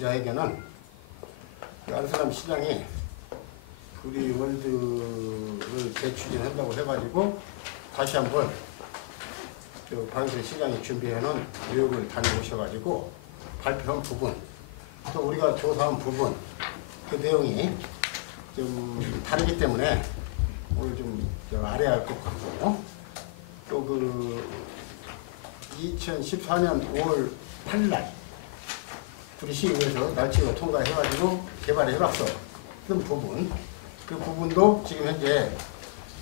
기자회견은 안산람 시장이 구리 월드를 재추진한다고 해가지고 다시 한번 방송 시장이 준비해놓은 의혹을 다녀오셔가지고 발표한 부분, 또 우리가 조사한 부분, 그 내용이 좀 다르기 때문에 오늘 좀 알아야 할 것 같고요. 또 그 2014년 5월 8일 구리시의회에서 날치가 통과해가지고 개발을 해봤어. 그 부분, 그 부분도 지금 현재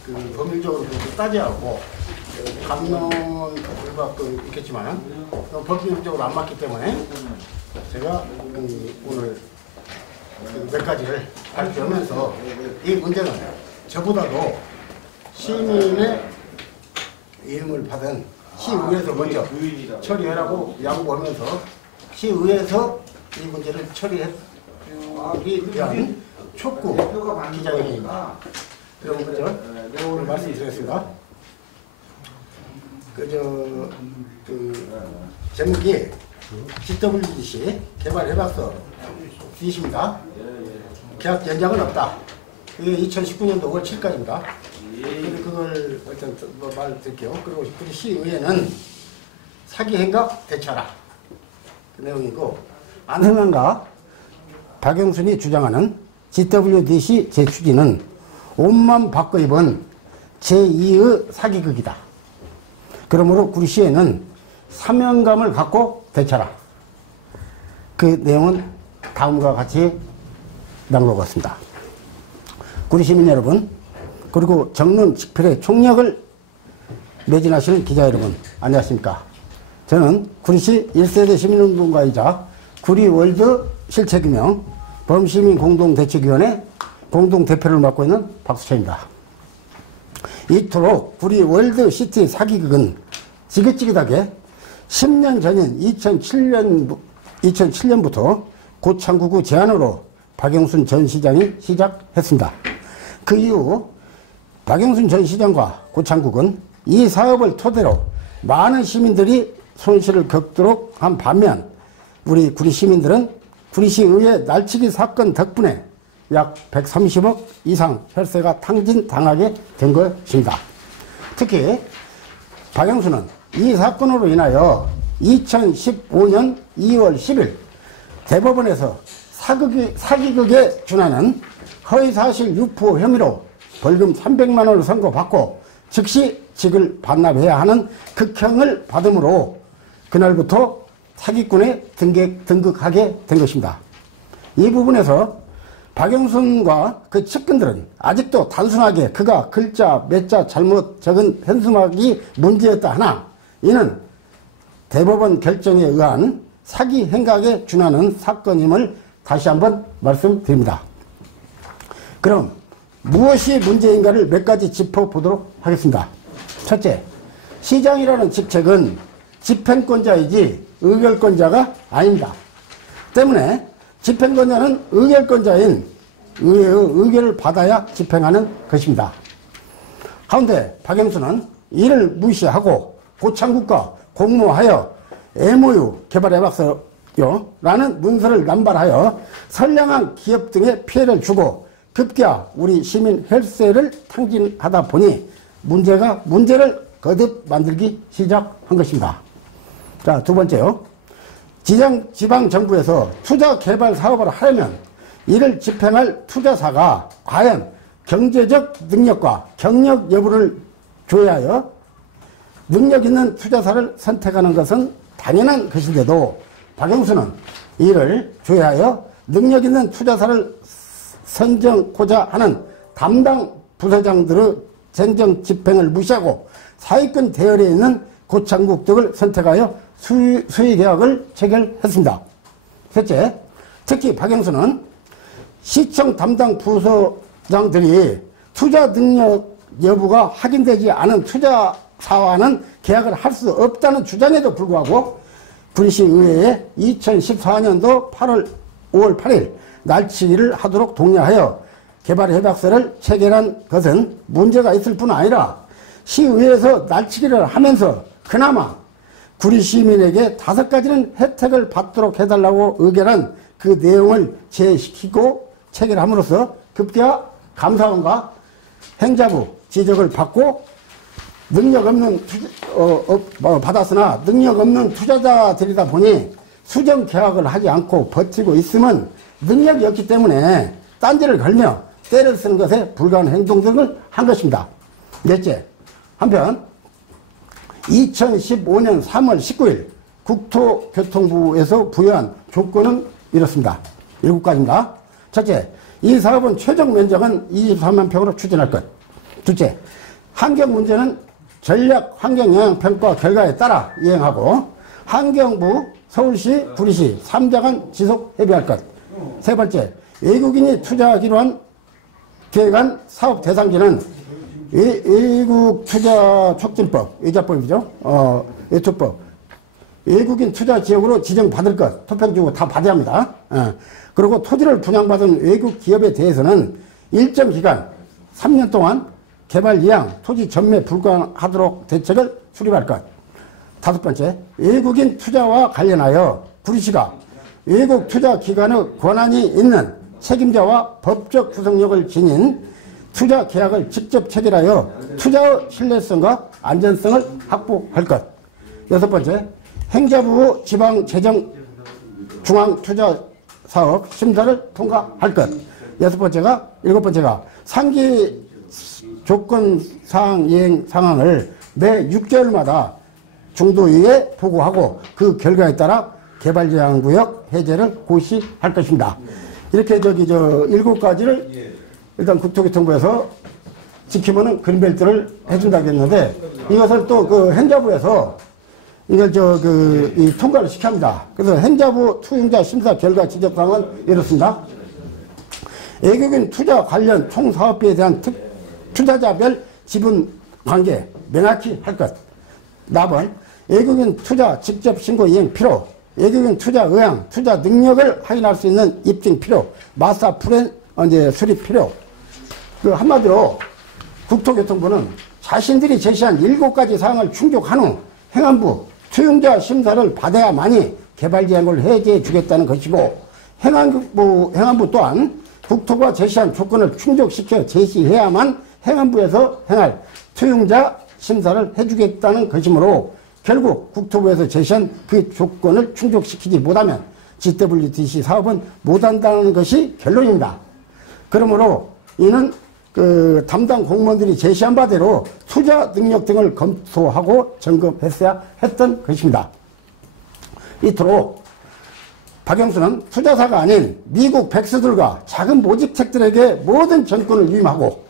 그 법률적으로 따져야 하고 감론 불박도 있겠지만 법률적으로 안 맞기 때문에 제가 오늘 몇 가지를 발표하면서 이 문제는 저보다도 시민의 이름을 받은 시의회에서 먼저 처리하라고 양보하면서 시의회에서 이 문제를 처리하기 위한 촉구 기자회견입니다. 그럼 먼저 오늘 말씀드리겠습니다. 제목이 GWDC 개발해봤어 DC입니다. 계약 연장은 없다. 그게 2019년도 5월 7일까지입니다. 근데 그걸 일단 말드릴게요. 그리고 시의회는 사기 행각 대처하라. 그 내용이고, 안승환과 박영순이 주장하는 GWDC 재추진은 옷만 바꿔 입은 제2의 사기극이다. 그러므로 구리시에는 사명감을 갖고 대처하라. 그 내용은 다음과 같이 낭독했습니다. 구리시민 여러분, 그리고 정론 직필의 총력을 매진하시는 기자 여러분, 안녕하십니까. 저는 구리시 1세대 시민운동가이자 구리월드 실체규명 범시민공동대책위원회 공동대표를 맡고 있는 박수철입니다. 이토록 구리월드 시티 사기극은 지긋지긋하게 10년 전인 2007년부터 고창구구 제안으로 박영순 전 시장이 시작했습니다. 그 이후 박영순 전 시장과 고창국은 이 사업을 토대로 많은 시민들이 손실을 겪도록 한 반면 우리 구리 시민들은 구리시의회 날치기 사건 덕분에 약 130억 이상 혈세가 탕진당하게 된 것입니다. 특히 박영순은 이 사건으로 인하여 2015년 2월 10일 대법원에서 사기극에 준하는 허위사실 유포 혐의로 벌금 300만 원을 선고받고 즉시 직을 반납해야 하는 극형을 받음으로 그날부터 사기꾼에 등극하게 된 것입니다. 이 부분에서 박영순과 그 측근들은 아직도 단순하게 그가 글자 몇 자 잘못 적은 현수막이 문제였다 하나 이는 대법원 결정에 의한 사기 행각에 준하는 사건임을 다시 한번 말씀드립니다. 그럼 무엇이 문제인가를 몇 가지 짚어보도록 하겠습니다. 첫째, 시장이라는 직책은 집행권자이지 의결권자가 아닙니다. 때문에 집행권자는 의결권자인 의회의 의결을 받아야 집행하는 것입니다. 가운데 박영순은 이를 무시하고 고창국과 공모하여 MOU 개발해봤어요라는 문서를 남발하여 선량한 기업 등에 피해를 주고 급기야 우리 시민 혈세를 탕진하다 보니 문제를 거듭 만들기 시작한 것입니다. 자, 두 번째요. 지방정부에서 투자 개발 사업을 하려면 이를 집행할 투자사가 과연 경제적 능력과 경력 여부를 조회하여 능력 있는 투자사를 선택하는 것은 당연한 것인데도 박영순은 이를 조회하여 능력 있는 투자사를 선정고자 하는 담당 부서장들의 행정 집행을 무시하고 사익권 대열에 있는 고창국 등을 선택하여 수의 계약을 체결했습니다. 셋째, 특히 박영순은 시청 담당 부서장들이 투자 능력 여부가 확인되지 않은 투자사와는 계약을 할 수 없다는 주장에도 불구하고 구리시의회에 2014년도 5월 8일 날치기를 하도록 독려하여 개발협약서를 체결한 것은 문제가 있을 뿐 아니라 시의회에서 날치기를 하면서 그나마 구리 시민에게 5가지는 혜택을 받도록 해달라고 의결한 그 내용을 제시키고 체결함으로써 급기야 감사원과 행자부 지적을 받고 받았으나 능력 없는 투자자들이다 보니 수정 계약을 하지 않고 버티고 있으면 능력이 없기 때문에 딴지를 걸며 때를 쓰는 것에 불가한 행동 등을 한 것입니다. 넷째, 한편 2015년 3월 19일 국토교통부에서 부여한 조건은 이렇습니다. 7가지입니다. 첫째, 이 사업은 최종 면적은 23만 평으로 추진할 것. 둘째, 환경 문제는 전략 환경영향평가 결과에 따라 이행하고 환경부, 서울시, 구리시 3자 간 지속 협의할 것. 세 번째, 외국인이 투자하기로 한 계획한 사업 대상지는 외국 투자 촉진법, 외자법이죠. 외투법. 외국인 투자 지역으로 지정받을 것, 토평 주고 다 받아야 합니다. 그리고 토지를 분양받은 외국 기업에 대해서는 일정 기간, 3년 동안 개발 이양, 토지 전매 불가하도록 대책을 수립할 것. 5번째, 외국인 투자와 관련하여 구리시가 외국 투자 기관의 권한이 있는 책임자와 법적 구속력을 지닌 투자 계약을 직접 체결하여 투자의 신뢰성과 안전성을 확보할 것. 6번째, 행자부 지방재정 중앙투자사업 심사를 통과할 것. 7번째가 상기 조건사항 이행 상황을 매 6개월마다 중도위에 보고하고 그 결과에 따라 개발제한구역 해제를 고시할 것입니다. 이렇게 7가지를 일단 국토교통부에서 지키면은 그린벨트를 해준다고 했는데 이것을 또 그 행자부에서 이걸 이 통과를 시켜야 합니다. 그래서 행자부 투용자 심사 결과 지적사항은 이렇습니다. 외국인 투자 관련 총사업비에 대한 투자자별 지분 관계 명확히 할 것. 답은 외국인 투자 직접 신고 이행 필요, 외국인 투자 의향, 투자 능력을 확인할 수 있는 입증 필요, 마스터 플랜 수립 필요. 그 한마디로 국토교통부는 자신들이 제시한 7가지 사항을 충족한 후 행안부 투용자 심사를 받아야만이 개발제한을 해제해 주겠다는 것이고 행안부 또한 국토부가 제시한 조건을 충족시켜 제시해야만 행안부에서 행할 투용자 심사를 해주겠다는 것이므로 결국 국토부에서 제시한 그 조건을 충족시키지 못하면 GWTC 사업은 못한다는 것이 결론입니다. 그러므로 이는 그 담당 공무원들이 제시한 바대로 투자 능력 등을 검토하고 점검했어야 했던 것입니다. 이토록 박영수는 투자사가 아닌 미국 백수들과 작은 모직책들에게 모든 정권을 위임하고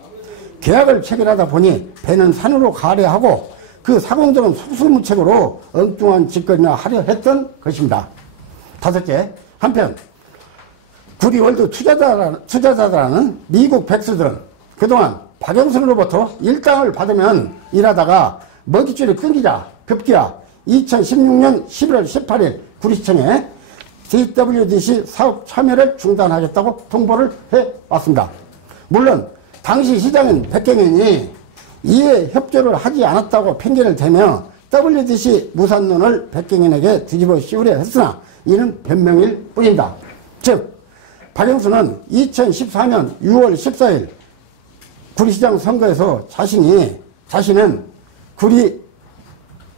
계약을 체결하다 보니 배는 산으로 가래하고 그 사공들은 속수무책으로 엉뚱한 짓거리나 하려 했던 것입니다. 5째, 한편 구리월드 투자자라는 미국 백수들은 그동안 박영선으로부터 일당을 받으면 일하다가 먹잇줄이 끊기자 급기야 2016년 11월 18일 구리시청에 GWTC 사업 참여를 중단하겠다고 통보를 해왔습니다. 물론 당시 시장인 백경현이 이에 협조를 하지 않았다고 핑계를 대며 WTC 무산론을 백경현에게 뒤집어 씌우려 했으나 이는 변명일 뿐입니다. 즉 박영수는 2014년 6월 14일 구리시장 선거에서 자신은 구리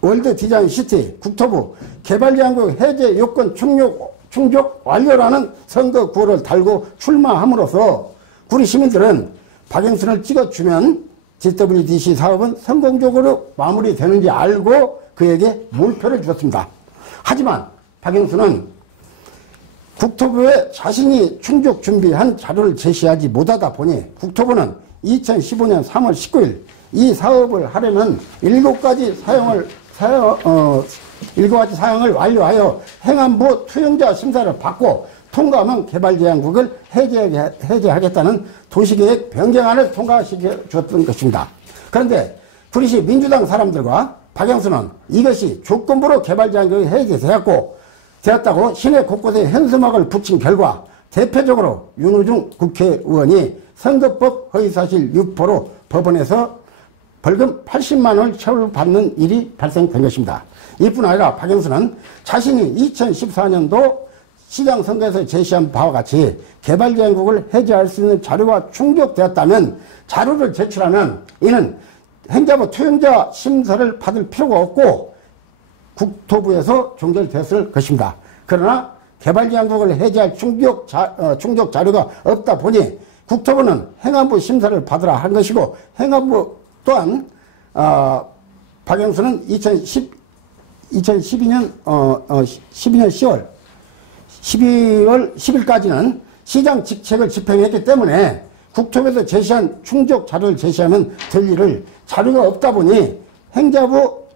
월드 디자인 시티 국토부 개발제한구역 해제 요건 충족 완료라는 선거 구호를 달고 출마함으로써 구리 시민들은 박영순을 찍어주면 GWTC 사업은 성공적으로 마무리되는지 알고 그에게 몰표를 주었습니다. 하지만 박영순은 국토부에 자신이 충족 준비한 자료를 제시하지 못하다 보니 국토부는 2015년 3월 19일 이 사업을 하려면 7가지 사항을 완료하여 행안부 투용자 심사를 받고 통과하면 개발제한국을 해제하겠다는 도시계획 변경안을 통과시켜 줬던 것입니다. 그런데 구리시 민주당 사람들과 박영수는 이것이 조건부로 개발제한국이 해제되었다고 시내 곳곳에 현수막을 붙인 결과 대표적으로 윤호중 국회의원이 선거법 허위사실 유포로 법원에서 벌금 80만 원을 처벌받는 일이 발생된 것입니다. 이뿐 아니라 박영수는 자신이 2014년도 시장 선거에서 제시한 바와 같이 개발제한국을 해제할 수 있는 자료가 충족되었다면 자료를 제출하면 이는 행자부 투영자 심사를 받을 필요가 없고 국토부에서 종결되었을 것입니다. 그러나 개발제한국을 해제할 충족 자료가 없다 보니 국토부는 행안부 심사를 받으라 한 것이고, 행안부 또한 박영수는 2012년 12월 10일까지는 시장 직책을 집행했기 때문에 국토부에서 제시한 충족 자료를 제시하면 될 일을 자료가 없다 보니 행자부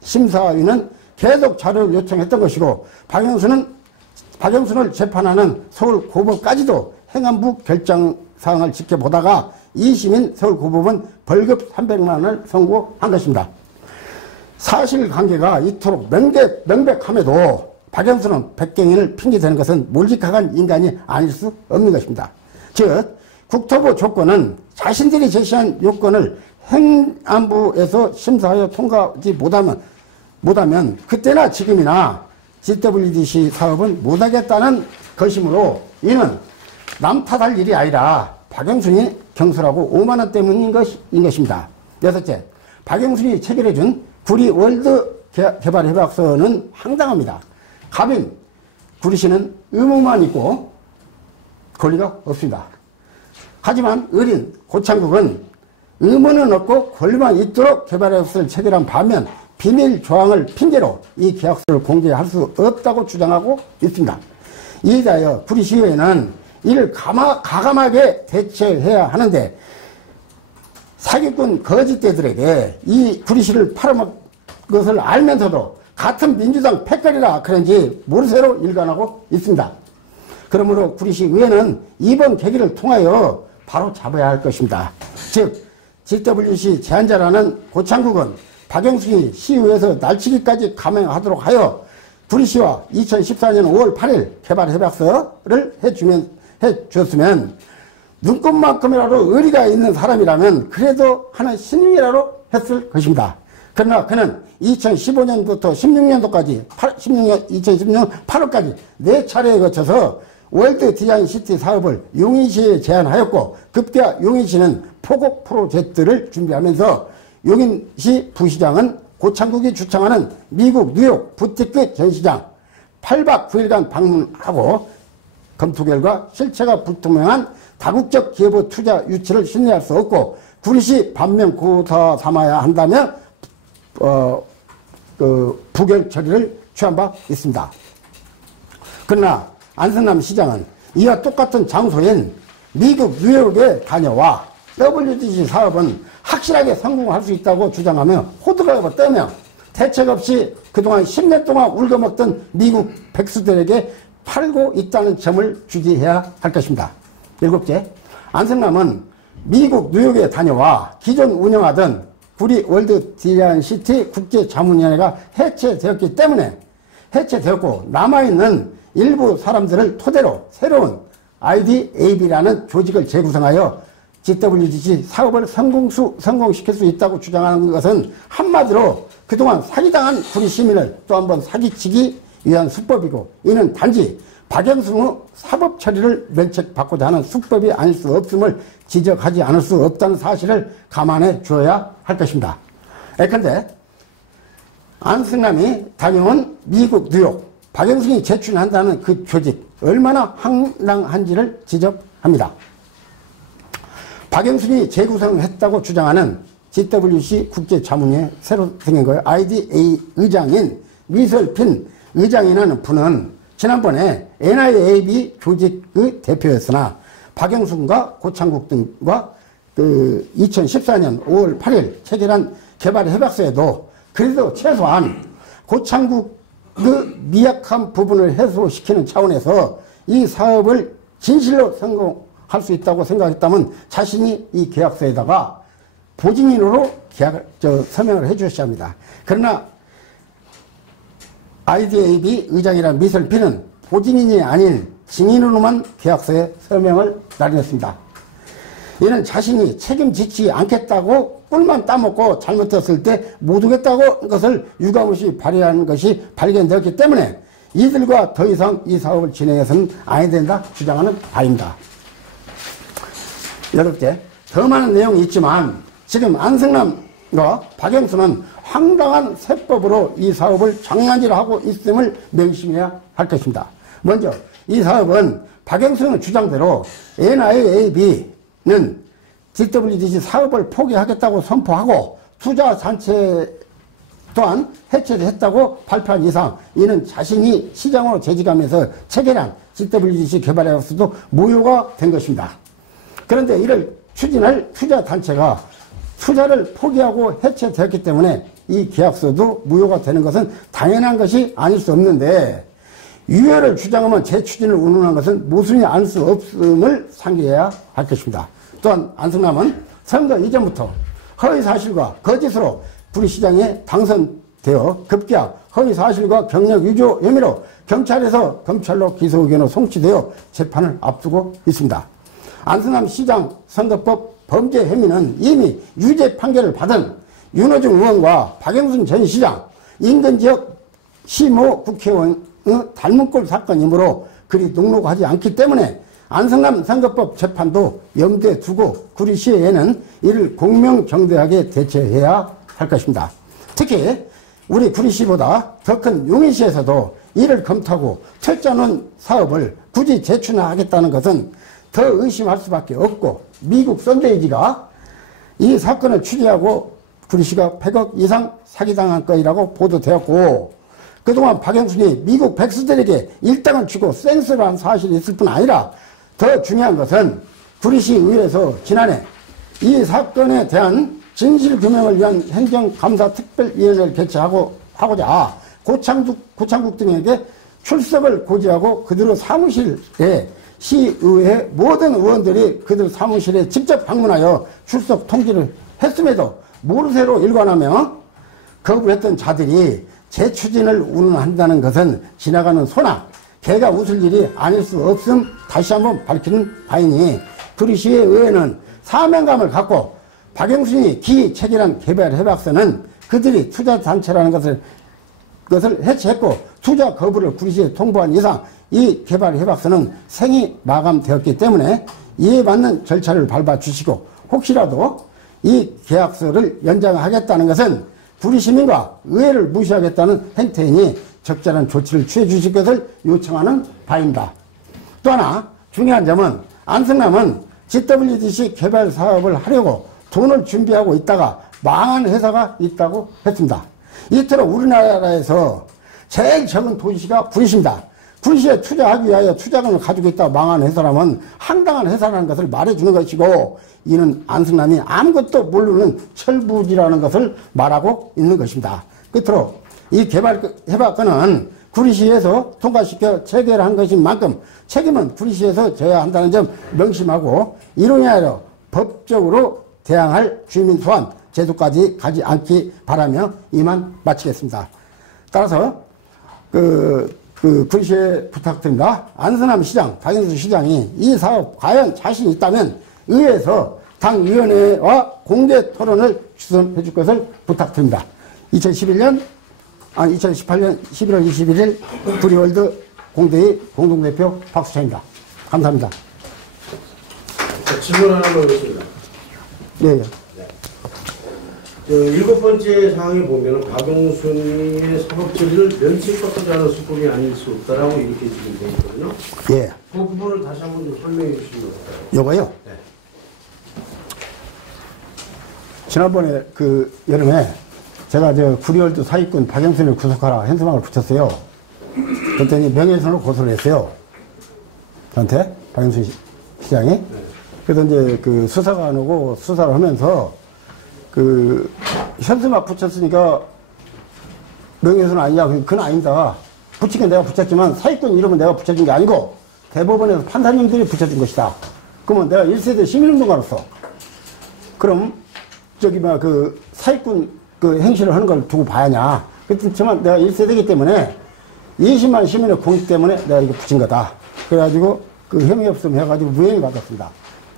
투자심사위는 계속 자료를 요청했던 것이고, 박영순을 재판하는 서울고법까지도 행안부 결정사항을 지켜보다가 2심인 서울고법은 벌금 300만 원을 선고한 것입니다. 사실관계가 이토록 명백함에도 박영수는 백경인을 핑계대는 것은 몰직한 인간이 아닐 수 없는 것입니다. 즉 국토부 조건은 자신들이 제시한 요건을 행안부에서 심사하여 통과하지 못하면 그때나 지금이나 GWDC 사업은 못하겠다는 것이므로 이는 남 탓할 일이 아니라 박영순이 경솔하고 오만원 때문인 것입니다. 여섯째, 박영순이 체결해준 구리 월드 개발협약서는 황당합니다. 갑인 구리시는 의무만 있고 권리가 없습니다. 하지만 어린 고창국은 의무는 없고 권리만 있도록 개발협약서를 체결한 반면 비밀 조항을 핑계로 이 계약서를 공개할 수 없다고 주장하고 있습니다. 이에 대하여 구리시의회는 이를 가감하게 대처해야 하는데 사기꾼 거짓대들에게 이 구리시를 팔아먹은 것을 알면서도 같은 민주당 패거리라 그런지 모르쇠로 일관하고 있습니다. 그러므로 구리시 의회는 이번 계기를 통하여 바로 잡아야 할 것입니다. 즉 GWC 제안자라는 고창국은 박영순이 시의회에서 날치기까지 감행하도록 하여 구리시와 2014년 5월 8일 개발협약서를 해주었으면 눈꽃만큼이라도 의리가 있는 사람이라면 그래도 하는 신용이라도 했을 것입니다. 그러나 그는 2015년부터 16년도까지 2016년 8월까지 4차례에 거쳐서 월드 디자인 시티 사업을 용인시에 제안하였고 급기야 용인시는 포곡 프로젝트를 준비하면서 용인시 부시장은 고창국이 주창하는 미국 뉴욕 부티크 전시장 8박 9일간 방문하고 검토 결과 실체가 불투명한 다국적 기업의 투자 유치를 신뢰할 수 없고 구리시 반면 고사 삼아야 한다며 부결 처리를 취한 바 있습니다. 그러나 안승남 시장은 이와 똑같은 장소인 미국 뉴욕에 다녀와 WDC 사업은 확실하게 성공할 수 있다고 주장하며 호들갑을 떠며 대책 없이 그동안 10년 동안 울거먹던 미국 백수들에게 팔고 있다는 점을 주지해야 할 것입니다. 일곱째, 안승남은 미국 뉴욕에 다녀와 기존 운영하던 구리 월드 디자인 시티 국제자문위원회가 해체되었고 남아있는 일부 사람들을 토대로 새로운 IDAB라는 조직을 재구성하여 GWDC 사업을 성공시킬 수 있다고 주장하는 것은 한마디로 그동안 사기당한 구리 시민을 또 한 번 사기치기 위한 수법이고 이는 단지 박영순의 사법 처리를 면책받고자 하는 수법이 아닐 수 없음을 지적하지 않을 수 없다는 사실을 감안해 주어야 할 것입니다. 예컨대 안승남이 다녀온 미국 뉴욕 박영순이 제출한다는 그 조직 얼마나 황당한지를 지적합니다. 박영순이 재구성했다고 주장하는 GWC 국제자문위에 새로 생긴 거예요. IDA 의장인 미설핀 의장이라는 분은 지난번에 NIAB 조직의 대표였으나 박영순과 고창국 등과 2014년 5월 8일 체결한 개발협약서에도 그래도 최소한 고창국의 미약한 부분을 해소시키는 차원에서 이 사업을 진실로 성공할 수 있다고 생각했다면 자신이 이 계약서에다가 보증인으로 서명을 해 주셔야 합니다. 그러나 IDAB 의장이라는 미설피는 보증인이 아닌 증인으로만 계약서에 서명을 날렸습니다. 이는 자신이 책임지지 않겠다고 꿀만 따먹고 잘못했을 때 못하겠다고 것을 유감없이 발휘한 것이 발견되었기 때문에 이들과 더 이상 이 사업을 진행해서는 아니 된다 주장하는 바입니다. 8째, 더 많은 내용이 있지만 지금 안승남과 박영수는 황당한 세법으로 이 사업을 장난질하고 있음을 명심해야 할 것입니다. 먼저 이 사업은 박영수는 주장대로 NIAB는 GWDC 사업을 포기하겠다고 선포하고 투자단체 또한 해체했다고 발표한 이상 이는 자신이 시장으로 재직하면서 체결한 GWDC 개발회사도 무효가 된 것입니다. 그런데 이를 추진할 투자단체가 투자를 포기하고 해체되었기 때문에 이 계약서도 무효가 되는 것은 당연한 것이 아닐 수 없는데 유효를 주장하면 재추진을 운운한 것은 모순이 알 수 없음을 상기해야 할 것입니다. 또한 안승남은 선거 이전부터 허위사실과 거짓으로 구리시장에 당선되어 급기야 허위사실과 경력 위조 혐의로 경찰에서 검찰로 기소 의견으로 송치되어 재판을 앞두고 있습니다. 안승남 시장 선거법 범죄 혐의는 이미 유죄 판결을 받은 윤호중 의원과 박영순 전 시장, 인근지역 시모 국회의원의 닮은 꼴 사건이므로 그리 녹록하지 않기 때문에 안승남 선거법 재판도 염두에 두고 구리시에는 이를 공명정대하게 대처해야 할 것입니다. 특히 우리 구리시보다 더 큰 용인시에서도 이를 검토하고 철저한 사업을 굳이 재춘하하겠다는 것은 더 의심할 수밖에 없고 미국 썬데이지가 이 사건을 취재하고 구리시가 100억 이상 사기당한 거이라고 보도되었고 그동안 박영순이 미국 백수들에게 일당을 주고 센스를 한 사실이 있을 뿐 아니라 더 중요한 것은 구리시의회에서 지난해 이 사건에 대한 진실규명을 위한 행정감사특별위원회를 개최하고자 고창국 등에게 출석을 고지하고 그들의 사무실에 시의회 모든 의원들이 그들 사무실에 직접 방문하여 출석 통지를 했음에도 모르쇠로 일관하며 거부했던 자들이 재추진을 운운한다는 것은 지나가는 소나 개가 웃을 일이 아닐 수 없음 다시 한번 밝히는 바이니 구리시의 의회는 사명감을 갖고 박영순이 기체결한 개발 협약서는 그들이 투자단체라는 것을 해체했고 투자 거부를 구리시에 통보한 이상 이 개발 협약서는 생이 마감되었기 때문에 이에 맞는 절차를 밟아 주시고 혹시라도 이 계약서를 연장하겠다는 것은 구리시민과 의회를 무시하겠다는 행태이니 적절한 조치를 취해 주실 것을 요청하는 바입니다. 또 하나 중요한 점은 안승남은 GWDC 개발 사업을 하려고 돈을 준비하고 있다가 망한 회사가 있다고 했습니다. 이토록 우리나라에서 제일 적은 도시가 구리시입니다. 구리시에 투자하기 위하여 투자금을 가지고 있다가 망한 회사라면 황당한 회사라는 것을 말해주는 것이고 이는 안승남이 아무것도 모르는 철부지라는 것을 말하고 있는 것입니다. 끝으로 이 개발 협약권은 구리시에서 통과시켜 체결한 것인 만큼 책임은 구리시에서 져야 한다는 점 명심하고 이로 인하여 법적으로 대항할 주민 소환 제도까지 가지 않기 바라며 이만 마치겠습니다. 따라서 구리시에 부탁드립니다. 안승남 시장, 박영수 시장이 이 사업 과연 자신이 있다면 의회에서 당위원회와 공개 토론을 주선해 줄 것을 부탁드립니다. 2018년 11월 21일 구리월드 공대의 공동대표 박수찬입니다. 감사합니다. 자, 질문 하나 넣겠습니다. 네. 일곱 번째 사항에 보면 박영순의 사법 처리를 면책받지 않은 수법이 아닐 수 없다라고 이렇게 지금 되어 있거든요. 예. 그 부분을 다시 한번 좀 설명해 주시면 어떨까요? 요거요? 네. 지난번에 여름에 제가 구리월드 사기꾼 박영순을 구속하라 현수막을 붙였어요. 그랬더니 명예훼손으로 고소를 했어요. 저한테 박영순 시장이. 네. 그래서 이제 수사가 안 오고 수사를 하면서 현수막 붙였으니까 명예훼손 아니냐? 그건 아니다. 붙이긴 내가 붙였지만 사기꾼 이름은 내가 붙여준 게 아니고 대법원에서 판사님들이 붙여준 것이다. 그러면 내가 1세대 시민운동가로서 그럼 사기꾼 행실을 하는 걸 두고 봐야냐. 그렇지만 내가 1세대이기 때문에 20만 시민의 공익 때문에 내가 이거 붙인 거다. 그래가지고 혐의 없음 해가지고 무혐의 받았습니다.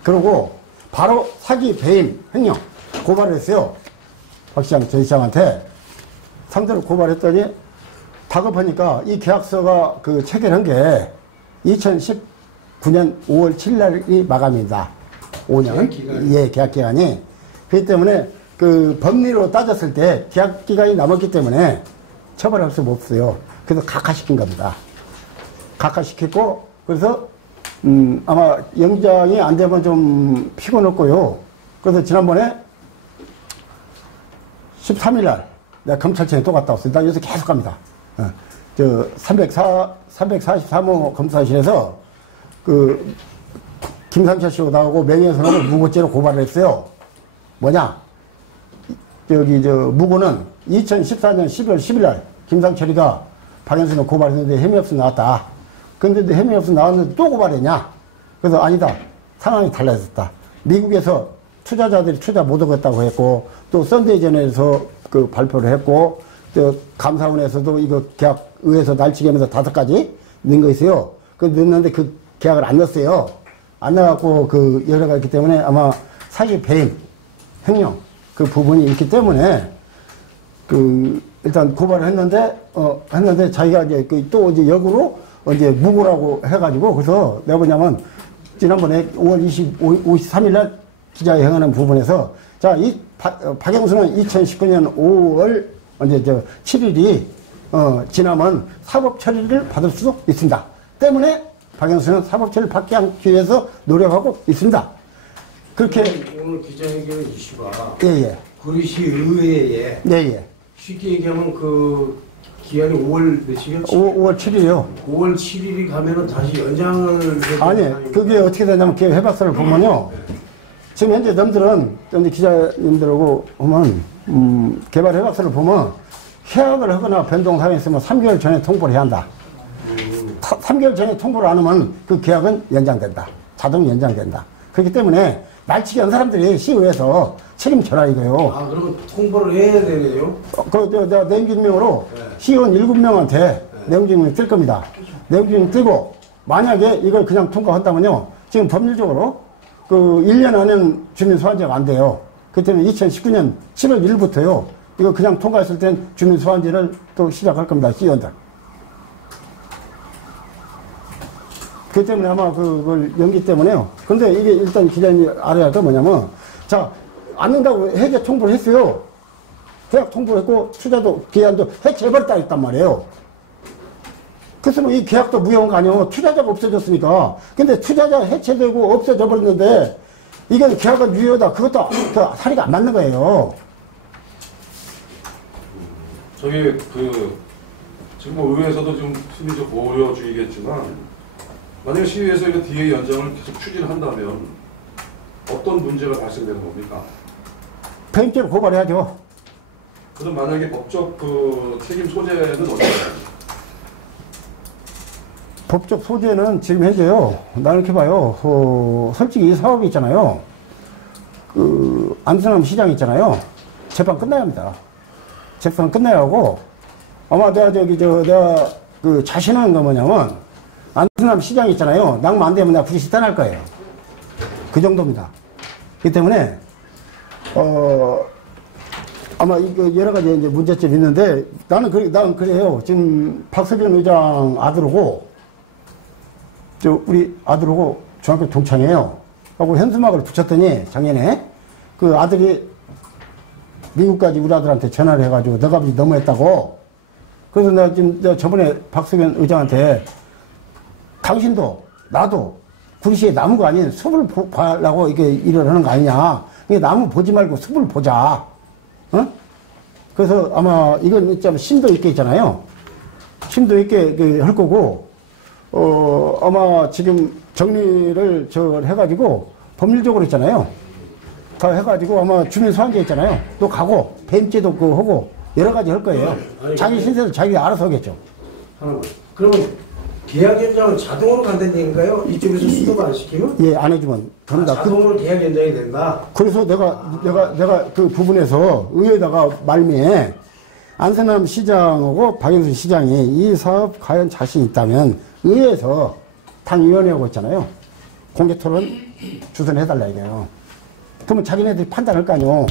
그러고 바로 사기, 배임, 횡령 고발을 했어요. 박 시장, 전 시장한테 상대로 고발했더니 다급하니까 이 계약서가 그 체결한 게 2019년 5월 7일 날이 마감입니다. 5년. 예, 계약 기간이. 그렇기 때문에 그 법리로 따졌을 때 계약 기간이 남았기 때문에 처벌할 수가 없어요. 그래서 각하시킨 겁니다. 각하시켰고, 그래서 아마 영장이 안 되면 좀 피곤했고요. 그래서 지난번에 13일 날 내가 검찰청에 또 갔다 왔어요. 나 여기서 계속 갑니다. 저 343호 검사실에서 그 김상철 씨하고 나하고 명예훼손하고 무고죄로 고발을 했어요. 뭐냐? 저기 저 무고는 2014년 12월 10일 날 김상철이가 박영순을 고발했는데 혐의 없어 나왔다. 근데 혐의 없어 나왔는데 또 고발했냐? 그래서 아니다. 상황이 달라졌다. 미국에서 투자자들이 투자 못하겠다고 했고, 또 썬데이전에서 그 발표를 했고, 또 감사원에서도 이거 계약 의회에서 날치기 하면서 5가지 넣은 거 있어요. 그 넣었는데 그 계약을 안 넣었어요. 안 넣어갖고 그 여러 가지 있기 때문에 아마 사기, 배임, 횡령 그 부분이 있기 때문에 그 일단 고발을 했는데 자기가 이제 또 이제 역으로 이제 무고라고 해가지고 그래서 내가 뭐냐면 지난번에 5월 23일 날 기자회견하는 부분에서 자, 이 박영수는 2019년 5월 이제 저 7일이 지나면 사법 처리를 받을 수도 있습니다. 때문에 박영수는 사법 처리를 받기 않기 위해서 노력하고 있습니다. 그렇게 오늘 기자회견 이슈가 예예. 구리시 의회에 예예. 쉽게 얘기하면 그 기한이 5월 며칠이었지? 5월 7일이요. 5월 7일이 가면은 다시 연장을 아니, 그게 어떻게 되냐면 그 해박서를 보면요. 지금 현재 넘들은 기자님들하고 보면 개발 해박서를 보면 계약을 하거나 변동 사항이 있으면 3개월 전에 통보를 해야 한다. 3개월 전에 통보를 안 하면 그 계약은 연장된다. 자동 연장된다. 그렇기 때문에 날치기 한 사람들이 시의회에서 책임져라 이거요. 아, 그러면 통보를 해야 되네요? 내용증명으로 시의원 7명한테 내용증명 뜰 겁니다. 내용증명 뜨고 만약에 이걸 그냥 통과한다면요. 지금 법률적으로 그 1년 안에는 주민 소환제가 안 돼요. 그렇기 때문에 2019년 7월 1일부터요. 이거 그냥 통과했을 땐 주민 소환제를 또 시작할 겁니다. 시의원들. 그렇기 때문에 아마 그걸 연기 때문에요. 근데 이게 일단 기자님이 알아야 할 건 뭐냐면, 자, 안 된다고 해제 통보를 했어요. 계약 통보를 했고, 투자도, 기한도 해체해버렸다 했단 말이에요. 그래서 뭐 이 계약도 무효한 거 아니에요. 투자자가 없어졌으니까. 근데 투자자 해체되고 없어져 버렸는데, 이건 계약은 유효다. 그것도 사리가 안 맞는 거예요. 저기, 지금 뭐 의회에서도 좀 심리적 고려주의겠지만, 만약에 시의회에서 이거 뒤에 연장을 계속 추진한다면 어떤 문제가 발생되는 겁니까? 배임죄로 고발해야죠. 그럼 만약에 법적 책임 소재는 어떻게 해요? 법적 소재는 지금 현재요. 나는 이렇게 봐요. 솔직히 이 사업이 있잖아요. 안수남 시장 있잖아요. 재판 끝나야 합니다. 재판 끝나야 하고 아마 내가 자신하는 거 뭐냐면 안수남 시장 있잖아요. 낭만 안 되면 내가 굳이 떠날 거예요. 그 정도입니다. 그렇기 때문에, 아마 이거 여러 가지 이제 문제점이 있는데 나는 그래요. 지금 박서변 의장 아들하고, 우리 아들하고 중학교 동창이에요. 하고 현수막을 붙였더니 작년에 그 아들이 미국까지 우리 아들한테 전화를 해가지고 너가 너무했다고. 그래서 내가 지금 저번에 박서변 의장한테 당신도 나도 구리시에 나무가 아닌 숲을 보려고 이게 일을 하는 거 아니냐. 나무 보지 말고 숲을 보자. 어? 그래서 아마 이건 좀 심도 있게 있잖아요. 심도 있게 할 거고, 아마 지금 정리를 해가지고 법률적으로 있잖아요. 다 해가지고 아마 주민 소환제 있잖아요. 또 가고, 벤치도 하고, 여러 가지 할 거예요. 자기 신세도 자기가 알아서 하겠죠. 하나만. 그러면 계약 연장은 자동으로 간다는 얘기인가요? 이쪽에서 수도가 안 시키면? 예, 안 해주면 됩니다. 자동으로 계약 연장이 된다? 그래서 내가 그 부분에서 의회에다가 말미에 안승남 시장하고 박영순 시장이 이 사업 과연 자신 있다면 의회에서 당위원회하고 있잖아요. 공개 토론 주선해달라 이거예요. 그러면 자기네들이 판단할 거 아니오.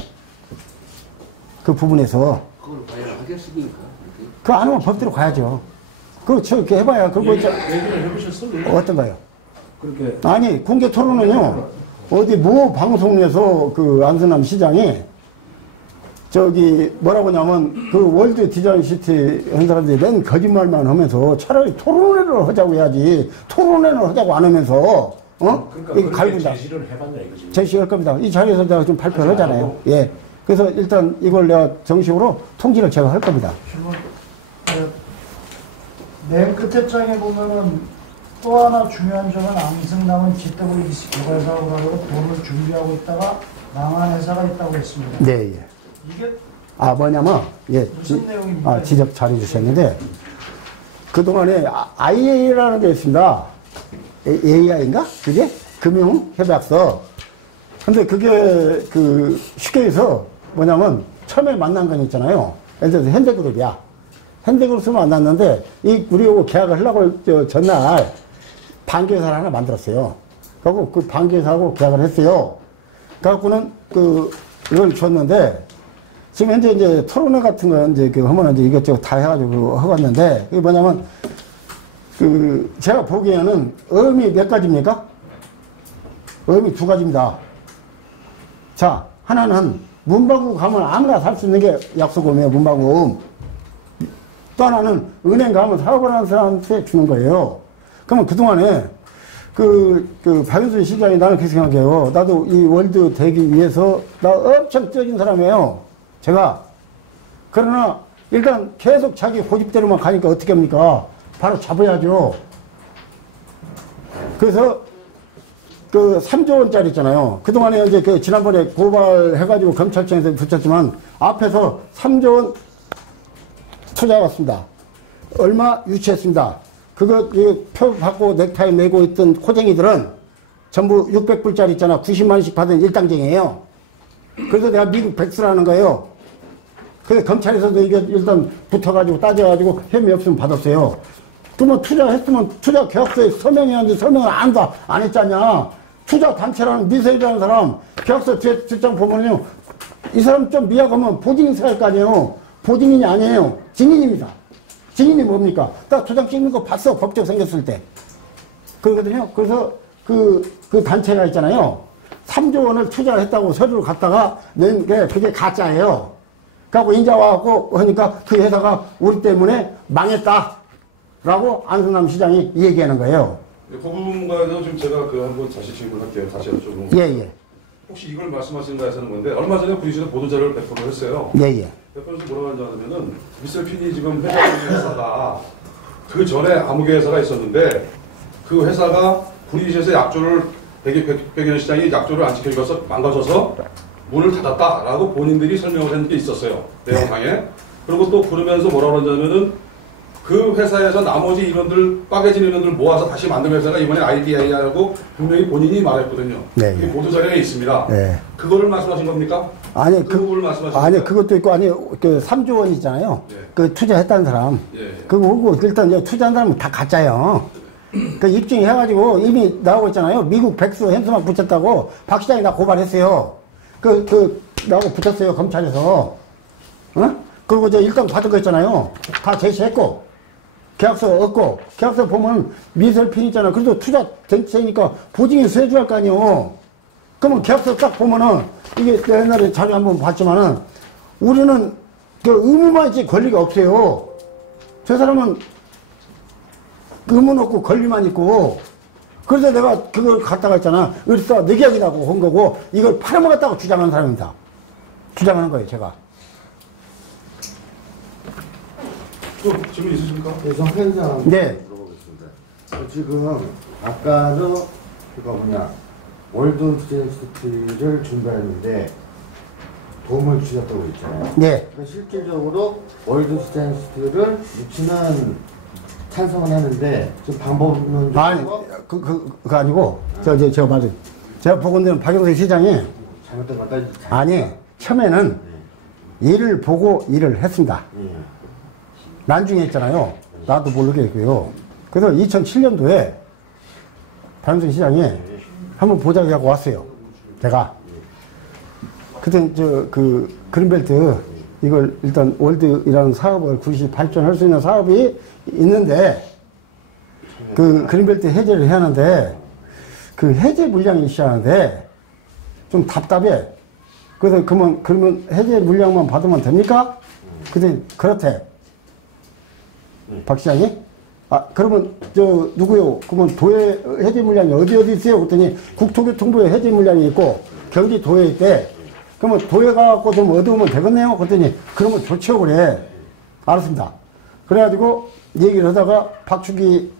그 부분에서. 그걸 봐야 하겠습니까? 그거 안 하면 법대로 가야죠. 그거 저렇게 해봐야. 그거 얘기를 해보셨어요? 어떤가요? 그렇게 아니, 공개 토론은요, 어디 모 방송에서 그 안승남 시장이 저기 뭐라고 하냐면 그 월드 디자인 시티 한 사람들이 맨 거짓말만 하면서 차라리 토론회를 하자고 해야지. 토론회를 하자고 안 하면서, 그러니까 이거 갈군다. 제시를 해봤냐 이거지. 제시할 겁니다. 이 자리에서 내가 좀 발표를 하잖아요. 예. 그래서 일단 이걸 내가 정식으로 통지를 제가 할 겁니다. 맨 끝에 장에 보면은 또 하나 중요한 점은 안승남은 GWC 개발사업으로 돈을 준비하고 있다가 망한 회사가 있다고 했습니다. 네, 예. 이게 뭐냐면, 예. 무슨 내용입니까? 지적 잘해 주셨는데, 그동안에 IA라는 게 있습니다. AI인가? 그게? 금융협약서. 근데 그게 그 쉽게 해서 뭐냐면 처음에 만난 건 있잖아요. 예를 들어서 현대그룹이야. 현대그룹에서 만났는데 우리하고 계약을 하려고 전날 반개회사를 하나 만들었어요. 그리고 그 반개회사하고 계약을 했어요. 그래갖고는 이걸 줬는데 지금 현재 이제 토론회 같은 거 이제 하면 이제 이것저것 다 해가지고 하고왔는데 그게 뭐냐면 제가 보기에는 어음이 몇 가지입니까? 어음이 두 가지입니다. 자, 하나는 문방구 가면 아무나 살 수 있는 게 약속음이에요, 문방구. 또 하나는 은행 가면 사업을 하는 사람한테 주는 거예요. 그러면 그동안에 박윤순 시장이 나는 그렇게 생각해요. 나도 이 월드 되기 위해서 나 엄청 뛰어진 사람이에요. 제가. 그러나 일단 계속 자기 고집대로만 가니까 어떻게 합니까? 바로 잡아야죠. 그래서 3조 원짜리 있잖아요. 그동안에 이제 지난번에 고발해가지고 검찰청에서 붙였지만 앞에서 3조 원 투자 왔습니다. 얼마 유치했습니다. 그거 표 받고 넥타이 메고 있던 코쟁이들은 전부 600불짜리 있잖아. 90만원씩 받은 일당쟁이에요. 그래서 내가 미국 백수라는 거예요. 그래서 검찰에서도 이게 일단 붙어가지고 따져가지고 혐의 없으면 받았어요. 그러면 투자했으면 투자 계약서에 서명했는데 서명을 안 했잖냐. 투자 단체라는 미세이라는 사람 계약서 뒷장 보면요. 이 사람 좀 미약하면 보증인 생각할 거 아니에요. 보증인이 아니에요. 증인입니다. 증인이 뭡니까? 딱 도장 찍는 거 봤어. 법적 생겼을 때. 그러거든요. 그래서 그 단체가 있잖아요. 3조 원을 투자했다고 서류를 갖다가 낸 게 그게 가짜예요. 그래갖고 인자 와갖고 하니까 그 회사가 우리 때문에 망했다. 라고 안승남 시장이 얘기하는 거예요. 그 부분과도 좀 제가 한번 다시 질문할게요. 다시 좀. 예. 혹시 이걸 말씀하시는 거에서 하는 건데 얼마 전에 부리시는 보도자료를 배포를 했어요. 예. 배포에서 뭐라고 하냐면은 미셀핀이 지금 회사가 그 전에 아무개 회사가 있었는데 그 회사가 브리짓에서 약조를 백현 시장이 약조를 안 지켜줘서 망가져서 문을 닫았다라고 본인들이 설명을 한 게 있었어요. 내용상에. 그리고 또 그러면서 뭐라고 하냐면은 그 회사에서 나머지 인원들, 빠개진 인원들을 모아서 다시 만든 회사가 이번에 IDI라고 분명히 본인이 말했거든요. 네. 그게 보도자료에 있습니다. 네. 그거를 말씀하신 겁니까? 아니, 부분을 말씀하신 아니, 거예요? 그것도 있고, 아니, 3조 원 있잖아요. 예. 그 투자했다는 사람. 예. 그거 일단 투자한 사람은 다 가짜예요. 그 입증해가지고 이미 나오고 있잖아요. 미국 백수 현수막 붙였다고 박 시장이 나 고발했어요. 나하고 붙였어요. 검찰에서. 그리고 일단 받은 거 있잖아요. 다 제시했고. 계약서 얻고, 계약서 보면 미셀핀 있잖아. 그래도 투자 단체니까 보증인 세주할 거 아니에요. 그러면 계약서 딱 보면은, 이게 옛날에 자료 한번 봤지만은, 우리는 의무만 있지 권리가 없어요. 저 사람은 의무는 없고 권리만 있고, 그래서 내가 그걸 갖다가 있잖아. 을사 늑약이라고 한 거고, 이걸 팔아먹었다고 주장하는 사람입니다. 주장하는 거예요, 제가. 또 질문 있으십니까? 그래서 회장 네. 물어보겠습니다. 지금 아까도 월드 디자인시티를 준비했는데 도움을 주셨다고 했잖아요. 네. 그러니까 실질적으로 월드 디자인시티를 유치는 찬성을 하는데 지금 방법은 좀 아니, 그거 아니고, 제가 말해. 제가 보건대는 박영선 시장이, 잘못된 것 같다. 아니, 처음에는 일을 보고 일을 했습니다. 나중에 했잖아요. 나도 모르게 했고요. 그래서 2007년도에 박영선 시장이 한번 보자고 하고 왔어요. 제가. 그때 그 그린벨트 이걸 일단 월드이라는 사업을 굳이 발전할 수 있는 사업이 있는데 그 그린벨트 해제를 해야 하는데 그 해제 물량이 있어야 하는데 좀 답답해. 그래서 그러면 해제 물량만 받으면 됩니까? 그때 그렇대. 박 시장이? 아, 그러면 누구요? 그러면 도에 해제 물량이 어디 있어요? 그랬더니 국토교통부에 해제 물량이 있고 경기도에 있대. 그러면 도에 가갖고 좀 얻어오면 되겠네요? 그랬더니 그러면 좋죠, 그래. 알았습니다. 그래가지고 얘기를 하다가 박충기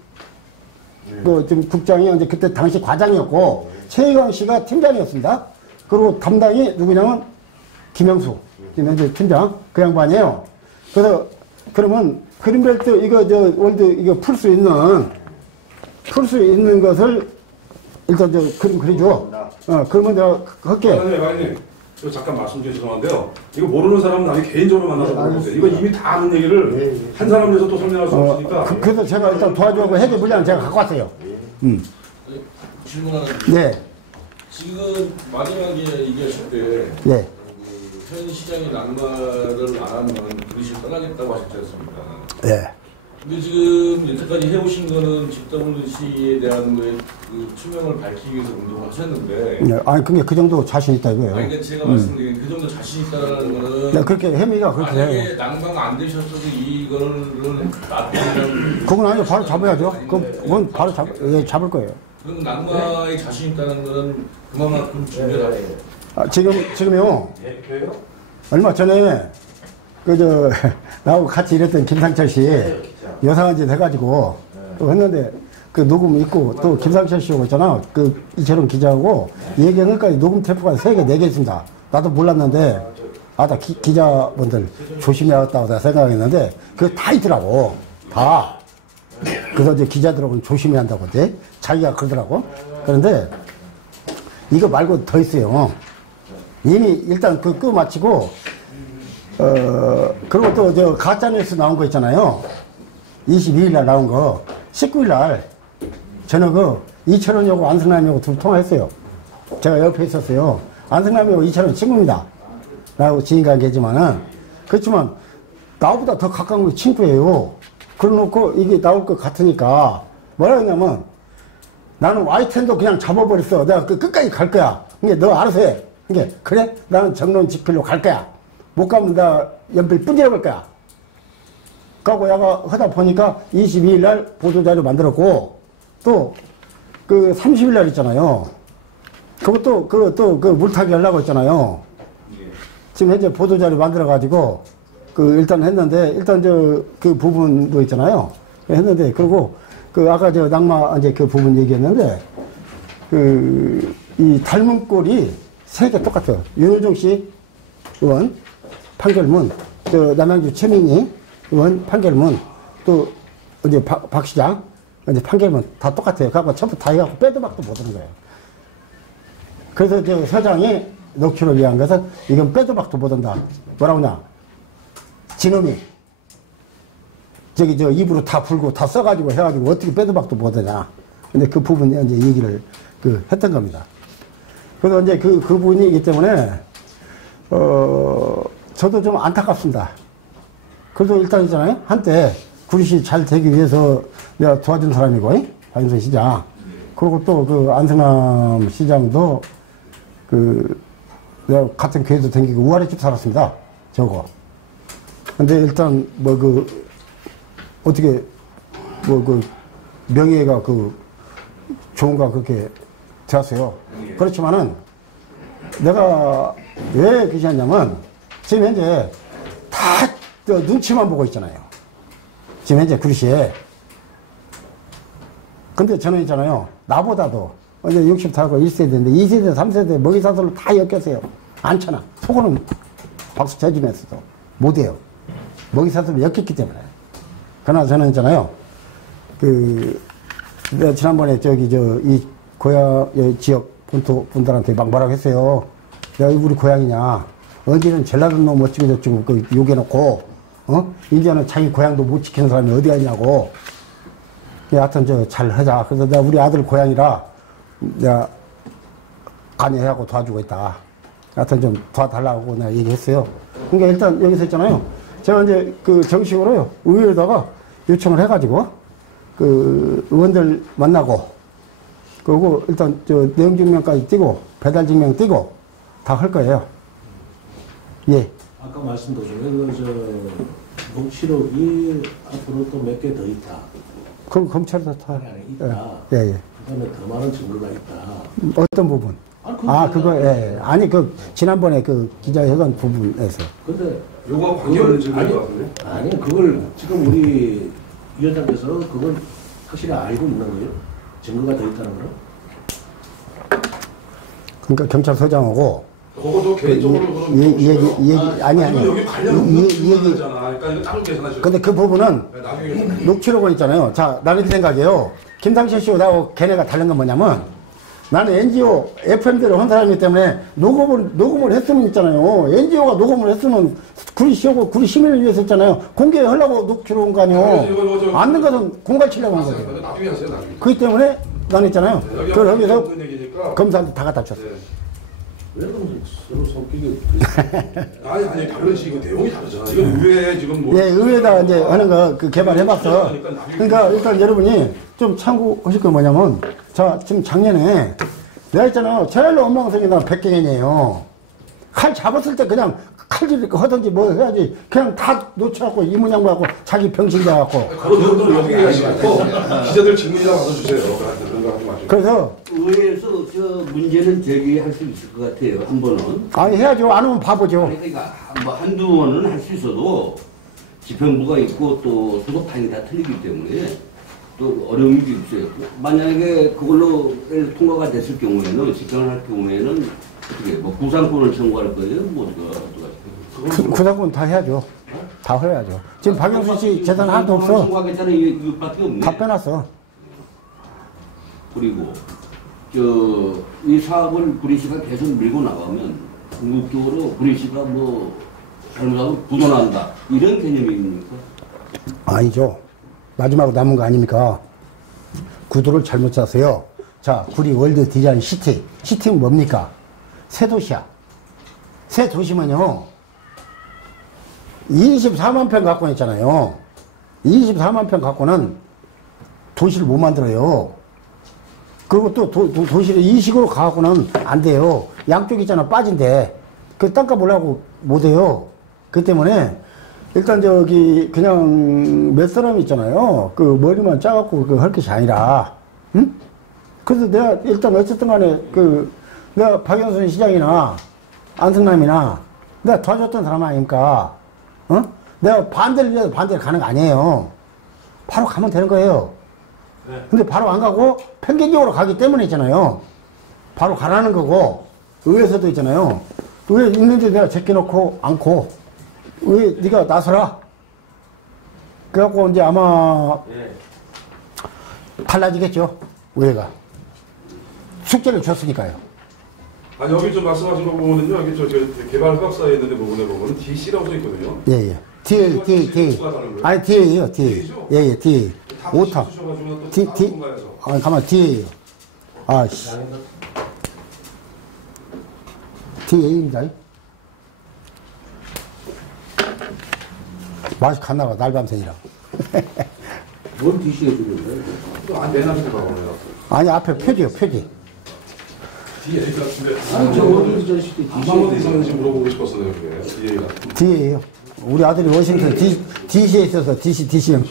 지금 국장이 이제 그때 당시 과장이었고 최희광 씨가 팀장이었습니다. 그리고 담당이 누구냐면 김영수 지금 현재 팀장 그 양반이에요. 그래서 그러면 그린벨트 이거 월드 이거 풀 수 있는 것을 일단 그림 그려줘. 그러면 내가 할게. 아니, 저 잠깐 말씀 좀 죄송한데요. 이거 모르는 사람은 나중에 개인적으로 만나서 물어보세요. 이거 이미 다 아는 얘기를 한 사람 위해서 또 설명할 수 없으니까. 그래서 제가 일단 도와주고 해제 물량 제가 갖고 왔어요. 질문 하나 네. 지금 마지막에 얘기하실 때 네. 현 시장이 낙마를 안 하면 그릇을 떠나겠다고 하셨지 않습니까? 네. 근데 지금 여태까지 해오신 거는 GWC에 대한 거에 그 투명을 밝히기 위해서 운동을 하셨는데 네. 아니 그게 그 정도 자신 있다 이거예요. 아니 그러니까 제가 말씀드린 그 정도 자신 있다는 거는 네, 그렇게 혜미가 그렇게 만약에 해요. 낙마가 안 되셨어도 이거를 놔두면 그건 아니죠. 바로 잡아야죠. 그건 바로 잡을 거예요. 그럼 낙마에 자신 있다는 거는 그만큼 준비를 하세요. 아, 지금요. 얼마 전에 나하고 같이 일했던 김상철 씨 여상한 짓 해가지고 또 했는데 그 녹음 있고 또 김상철 씨하고 있잖아. 그 이철원 기자하고 얘기한 것까지 녹음 테이프가 3개, 4개 있습니다. 나도 몰랐는데 나 기자분들 조심해야겠다고 내가 생각했는데 그거 다 있더라고. 다. 그래서 이제 기자들하고는 조심해야 한다고 이제 자기가 그러더라고. 그런데 이거 말고 더 있어요. 이미 일단 끄 마치고 그리고 또 가짜뉴스 나온 거 있잖아요. 22일 날 나온 거 19일 날 저는 이철원하고 안승남하고 둘 통화했어요. 제가 옆에 있었어요. 안승남하고 이철원 친구입니다. 라고 지인관계지만은 그렇지만 나보다 더 가까운 게 친구예요. 그래놓고 이게 나올 것 같으니까 뭐라 했냐면 나는 Y10도 그냥 잡아버렸어. 내가 끝까지 갈 거야. 그러니까 너 알아서 해. 그러니까 그래? 나는 정론 집필로 갈 거야. 못 가면 나 연필 뿌려볼 거야. 그러고 야가 하다 보니까 22일 날 보도자료 만들었고 또 그 30일 날 있잖아요. 그것도 그 물타기 하려고 했잖아요. 지금 현재 보도자료 만들어가지고 일단 했는데 일단 그 부분도 있잖아요. 했는데 그리고 아까 낙마 이제 그 부분 얘기했는데 이 닮은 꼴이 3개 똑같아요. 윤호중 씨 의원 판결문, 남양주 최민희 의원 판결문, 또 이제 박 시장 이제 판결문 다 똑같아요. 그래서 전부 다 해갖고 빼도 박도 못 하는 거예요. 그래서 서장이 놓기를 위한 것은 이건 빼도 박도 못 한다. 뭐라고 하냐? 진음이 입으로 다 풀고 다 써가지고 해가지고 어떻게 빼도 박도 못 하냐. 근데 그 부분에 이제 얘기를 했던 겁니다. 그래서 이제 그 부분이기 때문에 저도 좀 안타깝습니다. 그래도 일단 있잖아요. 한때 구리시 잘 되기 위해서 내가 도와준 사람이고, 박인선 시장. 그리고 또 안승남 시장도 내가 같은 교회도 다니고 우아래집 살았습니다. 저거. 근데 일단 어떻게 명예가 좋은가 그렇게 되었어요. 그렇지만은 내가 왜 그러지 않냐면 지금 현재 다 눈치만 보고 있잖아요. 지금 현재 구리시에. 근데 저는 있잖아요. 나보다도 이제 60타고 1세대인데 2세대, 3세대 먹이사슬로 다 엮였어요. 않잖아. 속으로는 박수 쳐주면서도 못해요. 먹이사슬로 엮였기 때문에. 그러나 저는 있잖아요. 내가 지난번에 이 고향 지역 분들한테 막 뭐라고 했어요. 야, 우리 고향이냐. 어디는 전라도 놈 어찌고 저찌고 욕해놓고, 이제는 자기 고향도 못 지키는 사람이 어디 있냐고. 하여튼 잘 하자. 그래서 내가 우리 아들 고향이라 내가 관여하고 도와주고 있다. 하여튼 좀 도와달라고 내가 얘기했어요. 그러니까 일단 여기서 있잖아요. 제가 이제 그 정식으로요, 의회에다가 요청을 해가지고, 그 의원들 만나고, 그리고 일단 저 내용증명까지 띄고, 배달증명 띄고, 다 할 거예요. 예. 아까 말씀 도중에 녹취록이 앞으로 또 몇 개 더 있다. 그럼 검찰도 다. 있다. 예, 예. 그다음에 더 많은 증거가 있다. 어떤 부분? 그거, 예. 아니, 지난번에 그 기자회견 부분에서. 근데 요거 관계없는 질문인 것 같은데? 아니 그걸 지금 우리 위원장께서 그걸 확실히 알고 있는 거예요? 증거가 더 있다는 거는? 그러니까 경찰서장하고, 그거도 개인적으로 그럼 아니. 여기 관련 얘기잖아. 그러니까 이거 따로 계산하시죠. 근데 그 부분은 나중에 녹취록은 있잖아요. 자, 나는 이 생각이에요. 김상철 씨하고 나하고 걔네가 다른 건 뭐냐면, 나는 NGO, FM대로 한 사람이기 때문에 녹음을 했으면 있잖아요. NGO가 녹음을 했으면 구리 씨하고 구리 시민을 위해서 했잖아요. 공개하려고 녹취록 온 거 아니에요. 안는 것은 공갈치려고 한 거죠. 나중에 하세요, 나중에. 그렇기 때문에 나는 있잖아요. 그걸 여기서 검사한테 다 갖다 줬어요. 왜 그럼 서로 성격이 아니 다른 식이고 내용이 다르잖아. 이건 의회에 지금 뭐 예, 의회에다 이제 하는 거 그 개발해봤어. 그러니까 일단 여러분이 좀 참고하실 건 뭐냐면, 자, 지금 작년에 내가 있잖아요. 제일로 엉망성이 나 백경연이에요. 칼 잡았을 때 그냥 칼질 하든지 뭐 해야지. 그냥 다 놓쳐갖고 이 모양만 하고 자기 병신 돼갖고. 그런 분들 여기 계시고 기자들 질문이나 받아주세요. 그런 거 하지 마시고. 그래서 의회에서 저 문제는 제기할 수 있을 것 같아요. 한 번은. 아니 해야죠. 안 하면 바보죠. 그러니까 뭐 한두 번은 할 수 있어도 집행부가 있고 또 소속판이 다 틀리기 때문에 또 어려움이 있어요. 만약에 그걸로 통과가 됐을 경우에는 집행을 할 경우에는 어떻게 뭐 구상권을 청구할 거예요? 뭐 어떡하 구상권 다 해야죠. 다 해야죠. 지금 박영수 씨 재산 하나도 없어. 청구하겠다는 이것밖에 없네. 다 빼놨어. 그리고 이 사업을 구리 씨가 계속 밀고 나가면 궁극적으로 구리 씨가 뭐 잘못하면 부도난다 이런 개념입니까? 아니죠. 마지막으로 남은 거 아닙니까? 구도를 잘못 짰어요. 자, 구리 월드 디자인 시티. 시티는 뭡니까? 새 도시야. 새 도시면요, 24만 평 갖고 있잖아요. 24만 평 갖고는 도시를 못 만들어요. 그리고 또 도시를 이 식으로 가갖고는 안 돼요. 양쪽 있잖아, 빠진데. 그 땅값 올라가고 못 해요. 그 때문에, 일단 그냥 몇 사람 있잖아요. 그 머리만 짜갖고 그 할 것이 아니라, 응? 그래서 내가 일단 어쨌든 간에 내가 박영순 시장이나 안승남이나 내가 도와줬던 사람 아닙니까? 어? 내가 반대를 위해서 반대를 가는 거 아니에요. 바로 가면 되는 거예요. 근데 바로 안 가고 편견적으로 가기 때문에 있잖아요. 바로 가라는 거고, 의회에서도 있잖아요. 의회 있는데 내가 제껴놓고 않고, 왜 네가 나서라. 그래갖고 이제 아마 달라지겠죠. 의회가. 숙제를 줬으니까요. 아니 여기 좀 말씀하신 거 보면은요, 여기 저 개발 허가사에 있는데 부분에 보면은 DC라고 써 있거든요. 예. D. 아니, D예요, D. 예, D. 오타. D. 아니, 가만, D예요. 아씨. DA입니다. 맛이 갔나봐, 날밤새이라. 뭘 DC해 주는 거예요? 안 내놔도 가보네요. 아니, 앞에 표지요, 표지. DA 같은데. 저 월드 디자인 시티 아마도 이상한지 물어보고 싶었어요, 그게. DA 같은. D예요. 우리 아들이 워싱턴 DC에 있어서 DC형.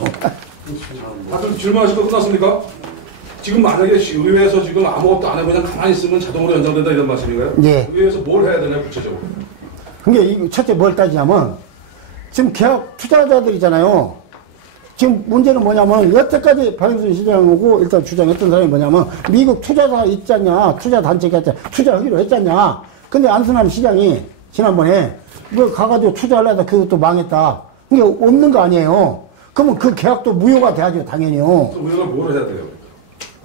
다들 질문하실 거 끝났습니까? 지금 만약에 의회에서 지금 아무것도 안 하고 그냥 가만히 있으면 자동으로 연장된다 이런 말씀인가요? 예. 의회에서 뭘 해야 되냐 구체적으로? 그게 첫째 뭘 따지냐면, 지금 계약 투자자들이잖아요. 지금 문제는 뭐냐면, 여태까지 박영순 시장하고 일단 주장했던 사람이 뭐냐면, 미국 투자가 있잖냐, 투자단체가 있잖냐, 투자하기로 했잖냐. 근데 안승남 시장이 지난번에 뭐 가가지고 투자하려다 그것도 망했다. 이게 없는 거 아니에요. 그러면 그 계약도 무효가 돼야죠, 당연히요. 의회가 뭘 해야 돼요?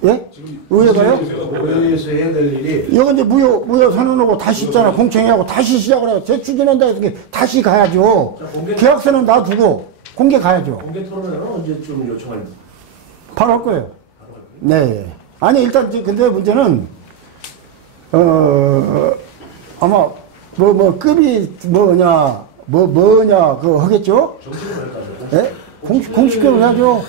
예? 의회가요? 의회에서 해야 될 일이 이거 이제 무효 선언하고 다시 있잖아. 공청회하고 다시 시작을 하고 재추진한다 해서 다시 가야죠. 계약서는 놔두고 공개 가야죠. 공개 토론회는 언제쯤 요청할? 바로 할 거예요. 네. 아니, 일단, 근데 문제는, 아마 급이 뭐냐, 그거 하겠죠? 예? 공식적으로 해야죠.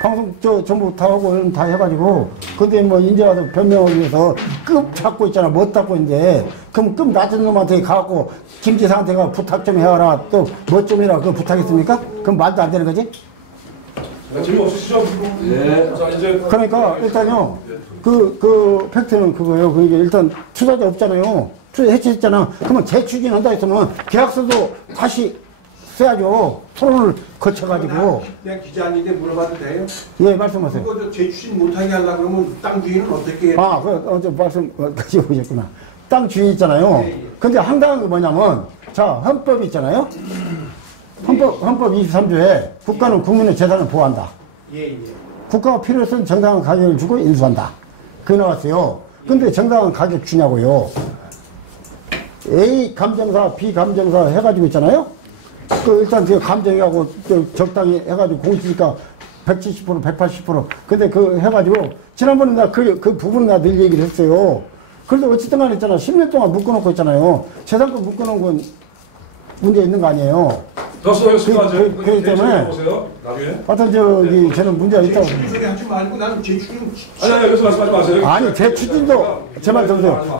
방송, 전부 다 하고, 다 해가지고. 근데 이제 와서 변명하기 위해서 급 찾고 있잖아. 못 찾고 있는데. 그럼 급 낮은 놈한테 가갖고, 김지사한테 가 부탁 좀 해와라. 또, 뭐 좀 해라. 그거 부탁했습니까? 그럼 말도 안 되는 거지? 재미없으시죠? 네. 자, 이제. 그러니까, 일단요. 그 팩트는 그거예요. 그게 일단 투자자 없잖아요. 투자 해체했잖아. 그러면 재추진한다 했으면 계약서도 다시 써야죠. 토론을 거쳐가지고. 내가 기자님께 물어봐도 돼요? 예, 말씀하세요. 그거 저 재추진 못하게 하려고 그러면 땅 주인은 어떻게 해요? 아, 저 말씀, 가지고 오셨구나. 땅 주인 있잖아요. 근데 황당한 게 뭐냐면, 자, 헌법이 있잖아요. 헌법 23조에 국가는 국민의 재산을 보호한다. 예. 국가가 필요해서는 정당한 가격을 주고 인수한다. 그게 나왔어요. 근데 정당한 가격 주냐고요. A 감정사, B 감정사 해가지고 있잖아요. 그 일단 그 감정하고 적당히 해가지고 공시지가 170%, 180%. 근데 그 해가지고 지난번에 나 그 부분은 나 늘 얘기를 했어요. 그런데 어쨌든 간에 있잖아. 10년 동안 묶어놓고 있잖아요. 재산권 묶어놓은 건 문제 있는 거 아니에요. 더 수고하셨습니다. 그렇기 때문에 보세요. 나중에. 하여튼 저는 문제가 있다고. 재추진 소리 하지 말고 나는 재추진 아니, 여기서 말씀하지 마세요. 아니, 제 추진도 제 말 들으세요.